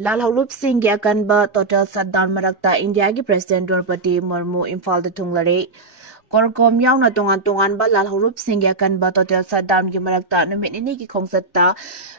Lal Holup Singh gi akanba total shutdown marakta India gi President Draupadi Murmu Imphal da thunglare. Korkom yauna tongan ba Lal Holup Singh gi akanba total shutdown gi marakta numit ini gi khongsatta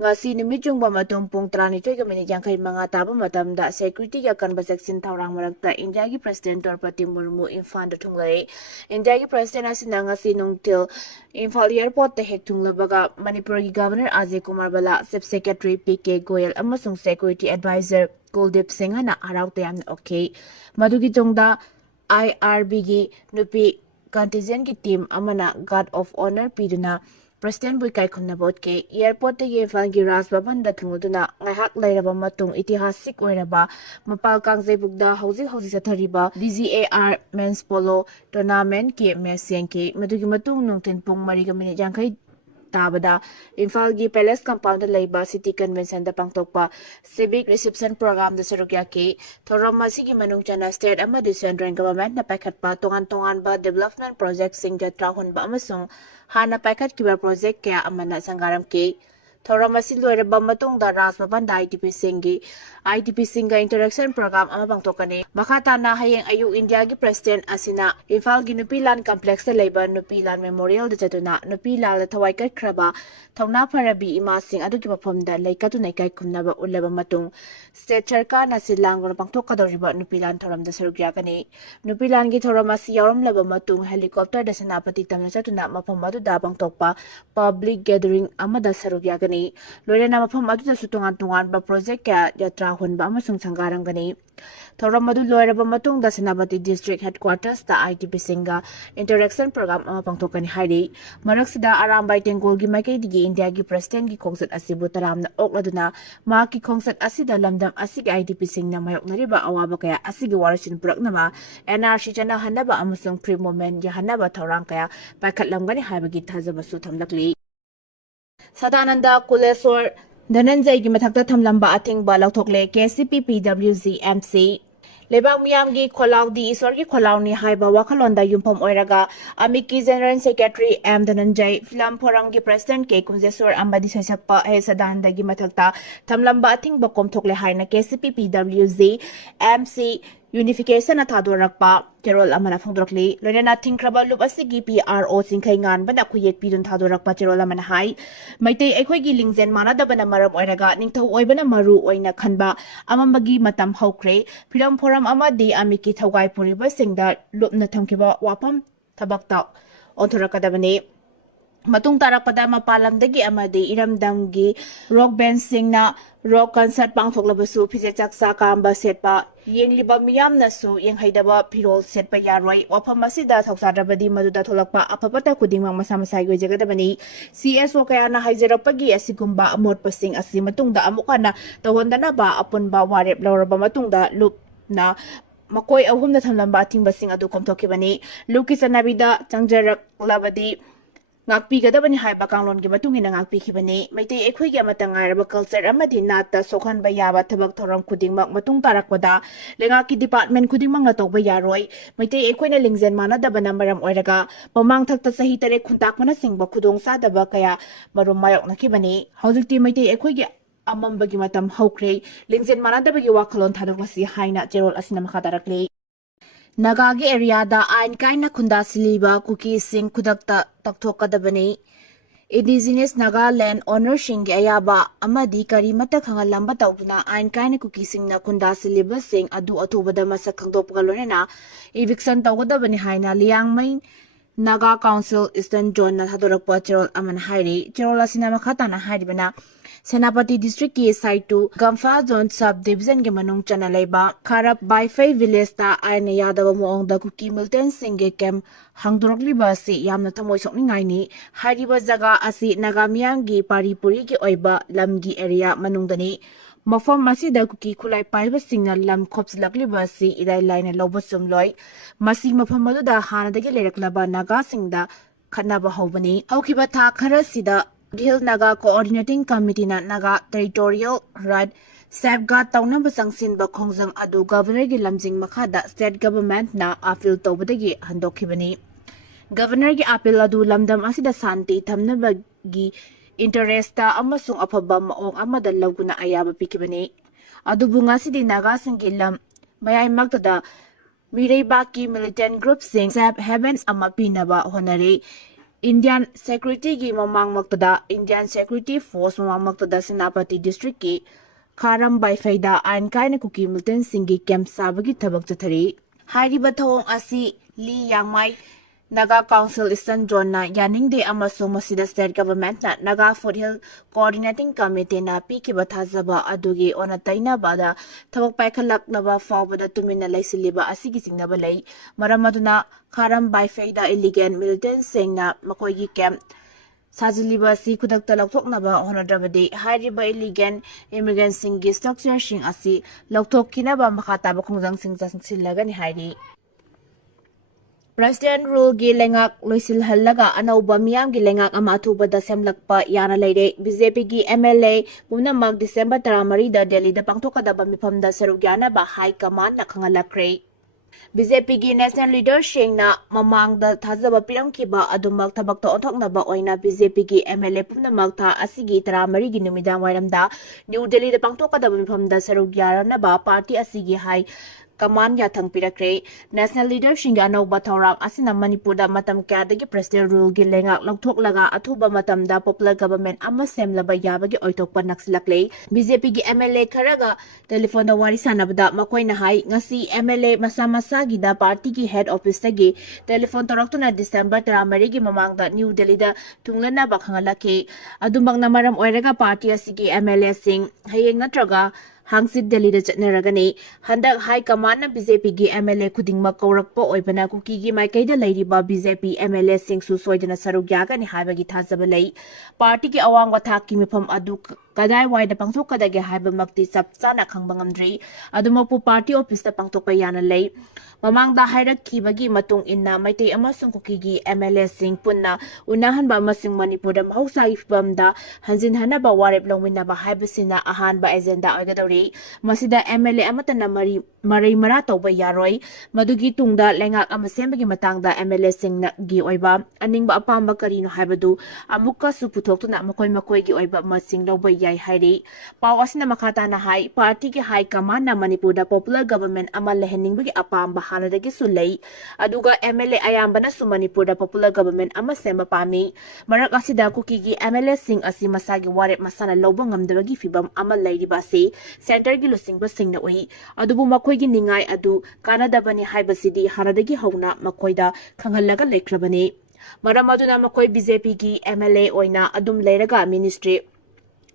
ngasi numit jungba matung pung 32:45 taba matamda security gi akanba section thaurang marakta India gi President Draupadi Murmu Imphal da thunglare. India gi President asina ngasi nungtil Imphal Airport ta hek thunglabaga Manipur gi Governor Ajay Kumar Bala Chief Secretary PK Goyal amasung Security Advisor Khuldasilliba na araw tayam na okay. Madugi tungda IRB gi nupi contingent ki team amana guard of honor piduna President Buikai Khumnabot ke airport te ye fan gi Raj Bhavan da thunguduna ngaihak lairaba matung itihasik oiraba mapal kangjai bugda hauji sathariba DGAR men's polo tournament ke mesien ke madugi matung nungtin pung 3:50 tabada Imphal gi Palace compound laiba City Convention da pangtokpa civic reception program da sarukya ke thoram masigi manung chana state amadi central government na paikhatpa tongan ba development project sing da trahun ba amasung hana paikat kiba project kaya amana sangaram ke thoram asi loiraba matung da Raj Bhavan da IDP singa interaction program ama pangtokani makata na hayeng ayu India gi president asina Imphal gi Nupilan complex da laiba Nupilan memorial da chatuna Nupilan thawai kat khraba thongna pharabi ima sing adu ki mafam da laikatu nai kai khumnaba ulaba matung state sarkar na silangon Takthokkadouri ba Nupilan thoram da sarugya kani Nupilan gi thoram asi yarum laba matung helicopter da senapati tamna chatuna mafam adu da pangtokpa public gathering ama da sarugya kani loirena mafam adu da sutungan ba project ka yatra hunba amasung sangaram gani thoram adu loiraba matung da Senapati district headquarters da IDP singa interaction program ama pangtokani hairi maraksida arambai tengol gi makai digi India gi president gi khongsat asibu taramna okladuna ma ki khongsat asida lamdam asigi IDP singna mayoknariba awaba kaya asigi warashin puraknama NRC chana hanaba amasung pre movement gi hanaba thorang kaya paikhatlamgani haibagi thajabasu thamlakli Sadananda Kuleswar Dhananjay gi mathakta thamlamba athingba lauthokle KCP PWG MC Lebak miyam gi kholaw di isor gi kholaw ni haiba wakhalonda yumpham oiraga Amiki General Secretary M Dhananjay Film Forum gi President K Kunjeswar ambadi sasakpa he sadananda gi mathakta thamlamba athingba komthokle haina KCP PWG MC Unification athadorakpa Cherol amana phongdrakli loinana thingkraba lup asigi PRO singkhai ngan bana khuyek pidun thadorakpa Cherol amana hai maitei aikhoi gi lingzen manadabana maram oiraga ningthau oibana maru oina khanba amambagi matam haukhre Film Forum amadi amiki thaugai puriba singda lupna thamkiba wapam thabakta onthorakadabani Matung tarakpada mapalamdagi amadi iramdamgi rock band singna rock concert pangthoklabasu phije chaksa kamba setpa yengliba miyamna su yenghaidaba pirol setpa yaroi wafam asida thoksadrabadi maduda tholakpa apapata kudingmang masa goijagadabani CSO kayana haijarapagi asigumba amot pasing asi matungda amukana tawandana ba apunba warep lawraba matungda loop na makoi ahumna thamlamba athingba adu komthokibani luki sanabida changjarak labadi ngakpi gadabani haiba kanglon gi matungina ngakpi khibani maitei ekhoi gi amata ngairaba culture amadi nata sokhan ba yaba thabak thoram khudingmak matung tarakpada lenga ki department khudingmak na tokba yaroi maitei ekhoina lingzen mana dabana maram oiraga pamang thakta sahi tare khuntak mana singba khudong sa daba kaya marum mayok nakibani hojikti maitei ekhoi gi amambagi matam haukhre lingzen mana dabagi wakhalon thadoklasi haina Cherol asina makhatarakle Naga gi area da ain kaina Khuldasilliba Kuki sing khudakta Takthokkadabani Indigenous Nagaland owner sing gi ayaba amadi karimata khangalamba tawduna ain kaina Kuki sing na Khuldasilliba sing adu atubada masak khangdopga lonena eviction tawgadabani haina Liangmai Naga Council Eastern Zone na thadorakpa Cherol aman hairi Cherol asina makhata na hairibana Senapati District ki side to Gamfa Zone Sub Division ke manung chana laiba Kharap Baifai Village ta aina yadaba moong da Kuki Milton Singh Camp hangdorokli ba si yamna thamoi sokni ngai ni hariba jaga asi Nagamyang gi Paripuri ki oiba lamgi area manungdani mafam masida Kuki khulai paiba singna lam khopslakli ba si idai laina loba sumloi masi mafam adu da hana dagi leraklaba Naga singda khanaba hobani aukiba tha khara sida Gil Naga Coordinating Committee na Naga Territorial Right Safeguard Taunaba Sangsin ba Khongjang adu Governor gi lamjing makhada State Government na appeal tawbadagi handokhibani Governor gi appeal adu lamdam asida santi thamnaba gi interesta amasung afaba maong amada laguna ayaba pikibani ꯑꯗꯨꯕꯨ ꯉꯁꯤꯗꯤ ꯅꯥꯒꯥꯁꯤꯡꯒꯤ ꯂꯝ ꯃꯌꯥꯏꯃꯛꯇꯗ ꯃꯤꯔꯩꯕꯥꯛꯀꯤ ꯃꯤꯂꯤꯇꯦꯟ ꯒ꯭ꯔꯨꯞꯁꯤꯡ safe heaven ꯑꯃ ꯄꯤꯅꯕ ꯍꯣꯠꯅꯔꯤ꯫ Indian Security Mamangmaktada, Indian Security Force Mamangmaktada Senapati District Kharam Baifeida and Kaina Kuki Milton Singi Camp Sabagi Tabak Tatari. Hari Batong Asi Li Yangmai Naga Council Eastern Zone Yaning de Amasung Masida State Government Naga Foothill Coordinating Committee na Piki Batazaba Adugi on a Taina Bada Tabak Paikalak Nava Fawada Tumina Laisiliba Asigi Nabalay Maramaduna Kharam Baifeida Illegan Militant Singna Makoigi Camp Sajiliba si kudak talaktok naba honodrabadi Hariba Illegan Immigrant Singi Structure Shing Asi Loktok Kinaba Makataba Kungzang Sing Silagan Hari. President Rule gi lengak loisil halaga anauba miyam gi lengak ama atubada semlakpa yana leire BJP gi MLA punamak December 13 da Delhi da pangthokadaba mifamda sarugyana ba high command na khangalakre. BJP gi national leader shengna mamangda thajaba piramkiba adumak thabakta onthoknaba oina BJP gi MLA punamak tha asigi 13 gi numidang wairamda New Delhi da pangthokadaba mifamda sarugyana ba party asigi high Kaman Yathang Pirakre, National Leader Shingano Batorang Asina Manipur Matam Kadagi President Rule Gilenga Longtok Laga Atuba Matam da Popular Government Amasem Laba Yabagi Oitokpa Naksilakle, BJP gi MLA Karaga, Telephone da Warisanabda Makoy Nahai, Ngasi MLA Masamasagi da Party gi Head Office Tagi, Telephone Toroktuna December Teramarigi Mamang da New Delhi da Tunglana Bakhangalake, Adumang Namaram Oirega Party Asigi MLA Singh, Hayeng Natraga, Hangsit Delhi da Chatneragani, Handak High Command na BJP gi MLA Kudingma Kaurakpo Oibana Kuki gi Maikaida Lairiba BJP MLA Singh Susoidana Sarugyaga ni Habagi Tazabalay, Party gi Awang Wataki Mipam Aduk Kadai Wide Pangtokadagi Haba Makti Sapsana Kangbangamdri, Adumapu Party Office da Pangtokayana Lay, Mamang da Hairak Kibagi Matung Inna Maite Amasung Kuki gi MLA Singh Punna, Unahan ba Masing Manipur da Mahausa Ifbamda, Hanzin Hanaba Warep Longwina ba Habasina Ahan ba Agenda Oigadori, Masida MLA Amatana Maray Marato ba Yaroi, Madugi Tungda Lengak Amasembagi Matangda MLA Singh gi Oiba, Aning ba Apamba Karino Habadu, Amuka Suputok na Makoy Makoy gi Oiba Masing Loba Yai Hari, Pawasina Makata na Hai, Party ki High Command na Manipur da Popular Government Amal Lehening bagi Apamba Haladagi Sulay, Aduga MLA Ayamba na su Manipur da Popular Government Amasemba Pami, Marak Asida Kuki gi MLA Singh Asi Masagi Warep Masana Loba Ngamdabagi Fibam Amal Lady Basi, Center gi Lusing Basing na Ui, Adubu Makoy gi Ningai Adu, Kanadabani Haibasidi Haradagi Hauna Makoyda, Kangalaga Lekrabani, Maramaduna Makoy BJP gi MLA Oina Adum Leiraga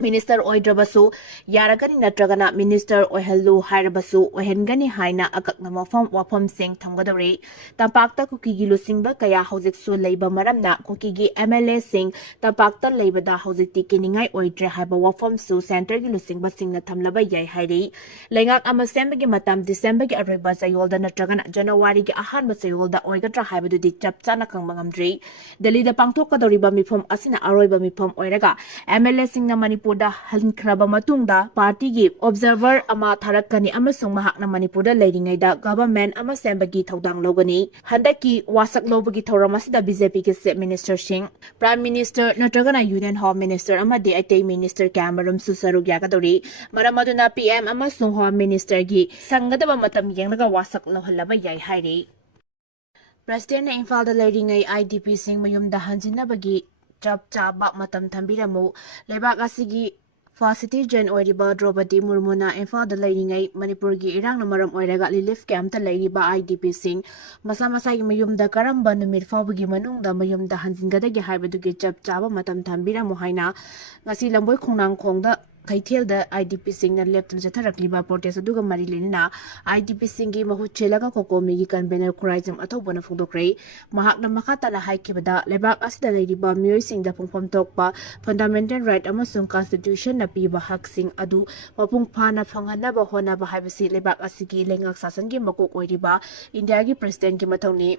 Minister Oidrabasu, Yaragani Natragana, Minister Ohellu Hirabasu, Ohengani Haina, Akakna Wapam Singh Tamgadari, Tapakta Kuki Lusingba Kaya Hosik Su Labor Maramna, Kuki MLA Singh, Tapakta Labor da Hosik Tikiningai Oidre Haba Wapam Su, Center Lusingba Singh Tamlaba Yai Hari, Langak Amasembagi Matam, December Arriba Sayolda Natragana, January Ahan Basayolda Oigatra Habadu Dik Chapsana Kangangamdri, Delhi the Takthokkadouri Mipom Asina Aroiba Mipom Oiraga, MLA Singh Manipur da hankraba matungda party gi observer ama tharakani amasung mahakna Manipur da leiringai da government ama sembagi thodang logani handaki wasak lobagi thoramasida BJP ki Chief Minister Singh Prime Minister natragana Union Home Minister ama de atei Minister Cameron Susaru Yagadori maramaduna PM amasung Home Minister gi sangadaba matam yenglaga wasak lohalaba yai hairi President na Imphal da leiringai IDP Singh mayum da hanjinabagi Chap Chaba Matam Tambiramu, Lebak Asigi, Facility Jen Oiriba, Drobati Murmuna, and Father Ladingai, Manipurgi, Irang Namaram Oirega, Lilif Camp, the lady by IDP Singh, Masamasai Mayum da Karamba, Numir Fabagi Manung, the Mayum da Hanzingada Hybrid to get Chap Chaba Matam Tambira Muhaina, Nasilamboy Kunang Konga. Kaithel da IDP Singh na left na Hatkhre protest aduga marilina IDP Singh gi mahut chelaga kokomi gi convener Khuraizam athoba na fudokre mahak na makata na haikibada lebak asida leiriba miyoi sing da pungpam tokpa fundamental right amasung constitution na piba hak sing adu mapung phana phanghanaba honaba haibasi lebak asigi lengak sasan gi makok oiriba India gi president gi mathoni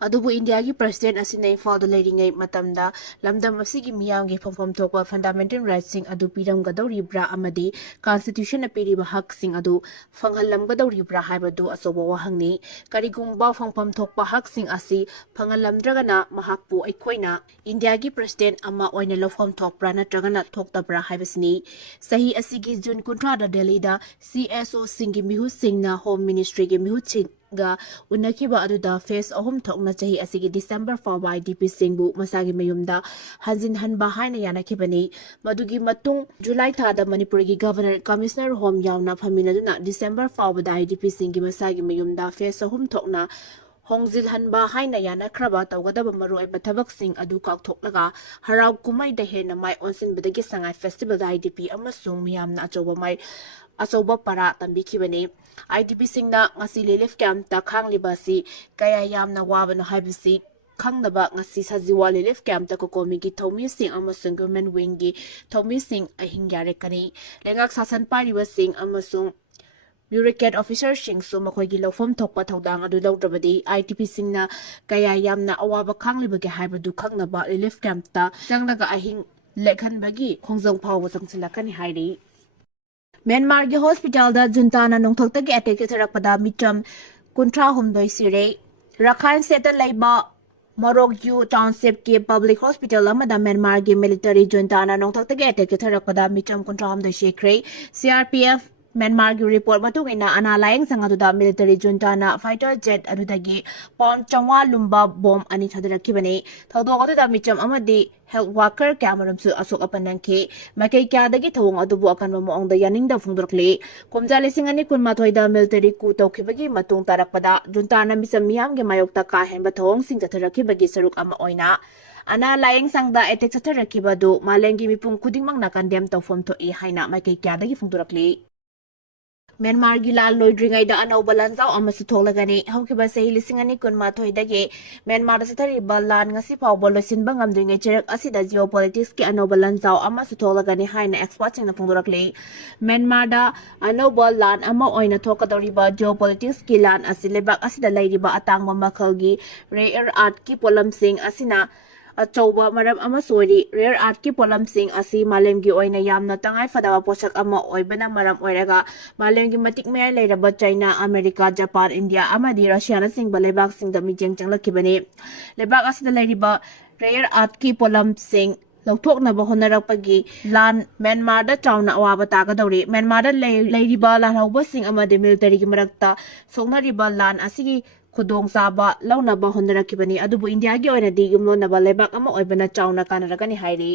Adubu India ki President asina Imphal da leiringai matamda lamdam asigi miyamgi phangpham thokpa fundamental rights sing adu piramgadawribra amadi constitution na piriba hak sing adu phanghallamgadawribra haibadu asoba wahangni karigumba phangpham thokpa hak sing asi phangallamdragana mahakpu aikhoina India ki President ama oina lofam thokpra natragana thoktabra haibasni sahi asigi June 13 da Delhi da CSO singi mihu singna Home Ministry ki mihu ga unakiba aduda face ahum thokna chahi asigi December fawa IDP singbu masagi mayumda hanjin hanba haina yanakibani madugi matung July thada Manipur gi Governor Commissioner Home yauna phamina duna December fawa da IDP singi masagi mayumda face ahum thokna Hongzil hanba haina yana kraba tawgadaba maroi bathabak sing adu kaukthoknaga harau kumai da hena mai onsin bedagi sangai festival da IDP amasung miyamna achoba mai asoba para tambikibani IDP singna ngasi relief camp ta khangliba si kaya yamna wabano haibisi khangnaba ngasi sajiwa relief camp ta kokomi gi thomi sing amasung government wing gi thomi sing ahingyare kani lengak sasan pariwa sing amasung bureaucrat officer sing so makoi gi lofom thokpa thodang adu lawdrabadi IDP singna kaya yamna awaba khangliba ge haibadu khangnaba relief camp ta changnaga ahing lekhan bagi khongjong phaw changchilakani hairi Myanmar ki hospital da junta na nongthokta ki attack tharakpada mitam kuntra humdoi sire Rakhine State laiba Morokyu Township ki public hospital amada Myanmar ki military junta na nongthokta ki attack tharakpada mitam kuntra humdoi shekre CRPF Myanmar ki report matungina analayang sangaduda military junta na fighter jet adudagi pound changwa lumba bomb ani thadarakibani thodokatuda mitam amadi health worker kamaramsu asok apanangki makai kyadagi thawong adubu akanba moongda yaningda phungdorkli komjali singani kunmathoida military ku tawkhibagi matung tarakpada junta na misam miyamge mayokta ka henba thawong sing thatharakibagi saruk ama oina ana layang sangda attack thatharakibadu malengi mipum kudingmang na condemn tawfom thoi haina makai kyadagi phungdorkli Myanmar gi lal loidringai da anauba lanzau amasu tholagani haukiba sahi lisingani kunma thoidagi Myanmar da sathari balan ngasi pawbo losinba ngamdringai cherak asida geopolitics ki anauba lanzau amasu tholagani haina expert singna phungdorakli Myanmar da anauba lan ama oina thokadoriba geopolitics ki lan asilebak asida lairiba atangba makhalgi rare earth ki polam sing asina achauba maram ama sori rare earth ki polam sing asi malemgi oina yamna tangai fadawa posak ama oibana maram oiraga malemgi matik mayai leiraba China America Japan India amadi Russia na sing balebak sing da mijeng changlakibani lebak asida leiriba rare earth ki polam sing lawthoknaba honarakpagi lan Myanmar da chawna awaba tagadawri Myanmar da leiriba lahauba sing amadi military gi marakta songnariba lan asigi khudong saba launaba honarakibani adubu India gi oinadi gumlonaba lebak ama oibana chawna kanaragani hairi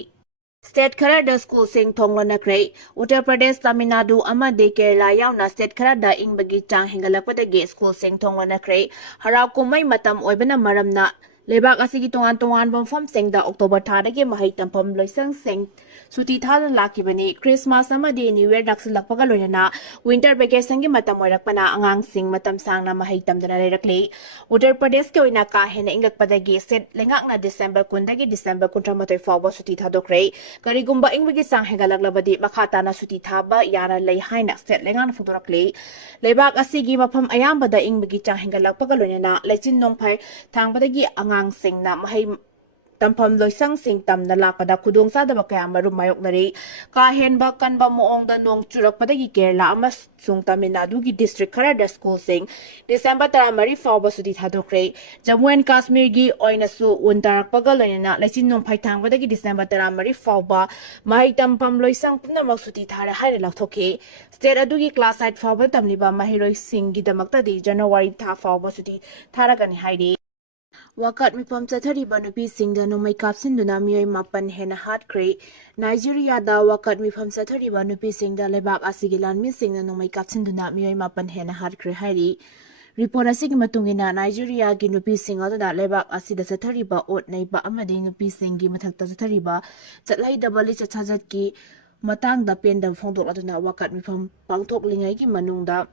State khara da school sing thonglona krai Uttar Pradesh Tamil Nadu amadi Kerala yauna state khara da ingbagi chang hengalakpadagi school sing thonglona krai harau kumai matam oibana maramna lebak asigi tongan tongan bomfom sing da October thadagi mahai tampam loisang sing suti thalan lakibani Christmas amadi New Year daksilakpaga loinana winter vacation gi matam oirakpana angang sing matam sangna mahai tamdana lerakli Uttar Pradesh ke oina ka hena inglakpadagi set lengakna December kundagi December 13 fawba suti thadokre karigumba ingbagi sang hengalaklabadi makhata na suti thaba yana lei haina set lengana fudorakli lebak asigi mafam ayambada ingbagi chang hengalakpaga loinana lechin nongphai thangbadagi angang singna mahai tampam loisang sing tamna lakada kudong sadaba kaya marum mayoknari kahenba kanba moongda nong churakpadagi Kerala amasung Tamil Nadu gi district khara da school sing December 13 fawba suti thadokre Jammu and Kashmir gi oinasu untarakpaga loinana lechin nongphai thangbadagi December 13 fawba mahai tampam loisang punamak suti thara haire lakthoki state adugi class 8 fawba tamliba mahiroi sing gi damakta di January tha fawba suti tharagani hairi Wakat mipam chathariba nupi singda Nongmei Kapsin Duna miyoi mapan hena Hatkhre Nigeria da wakat mipam chathariba nupi singda lebak asigi lanmi singda Nongmei Kapsin Duna miyoi mapan hena Hatkhre hairi report asigi matungina Nigeria gi nupi singa da lebak asida chathariba ot neiba amadi nupi singi mathakta chathariba chatlai dabali chachajat ki matang da pendam phongdok aduna wakat mipam pangthok lingai gi manungda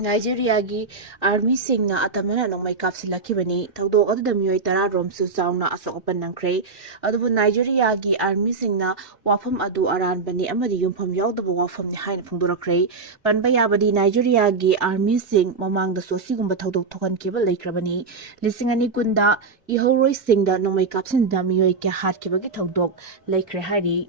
Nigeriagi army singna atamana nongmai kapsilakibani thodok aduda miyoi tara romsu chauna asokapan nangkre adubu Nigeriagi army singna wafam adu aranbani amadi yumpham yaudaba wafamni haina phongdorakre panba yabadi Nigeriagi army sing mamangda sosigumba thodok thokankiba laikrabani lisingani kunda ihoroi singda nongmai kapsinda miyoi kya hatkibagi thodok laikre hari